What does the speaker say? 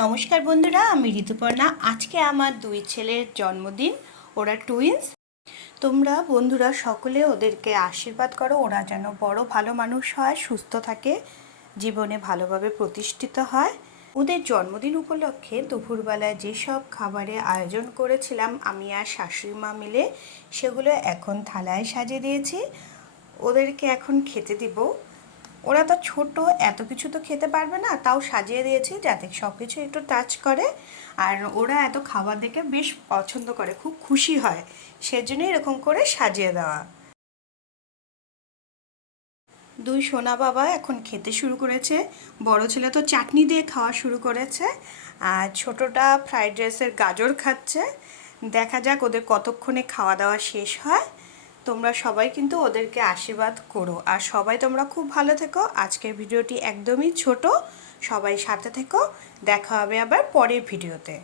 নমস্কার বন্ধুরা, আমি ঋতুপর্ণা। আজকে আমার দুই ছেলের জন্মদিন, ওরা টুইন্স তোমরা বন্ধুরা সকলে ওদেরকে আশীর্বাদ করো, ওরা যেন বড় ভালো মানুষ হয়, সুস্থ থাকে, জীবনে ভালোভাবে প্রতিষ্ঠিত হয়। ওদের জন্মদিন উপলক্ষে দুপুরবেলায় যেসব খাবারের আয়োজন করেছিলাম, আমি আর শাশুড়ি মা মিলে, সেগুলো এখন থালায় সাজিয়ে দিয়েছি। ওদেরকে এখন খেতে দিব। ওরা তো ছোট, এত কিছু তো খেতে পারবে না, তাও সাজিয়ে দিয়েছি যাতে সব কিছু একটু টাচ করে। আর ওরা এত খাবার দেখে বেশ পছন্দ করে, খুব খুশি হয় সেজন্য এরকম করে সাজিয়ে দেওয়া। দুই সোনা বাবা এখন খেতে শুরু করেছে, বড় ছেলে তো চাটনি দিয়ে খাওয়া শুরু করেছে, আর ছোটটা ফ্রাইড রাইসের গাজর খাচ্ছে। দেখা যাক ওদের কতক্ষণে খাওয়া দাওয়া শেষ হয়। তোমরা সবাই কিন্তু ওদেরকে আশীর্বাদ করো। আর সবাই তোমরা খুব ভালো থেকো। আজকের ভিডিওটি একদমই ছোট। সবাই সাথে থেকো। দেখা হবে আবার পরের ভিডিওতে।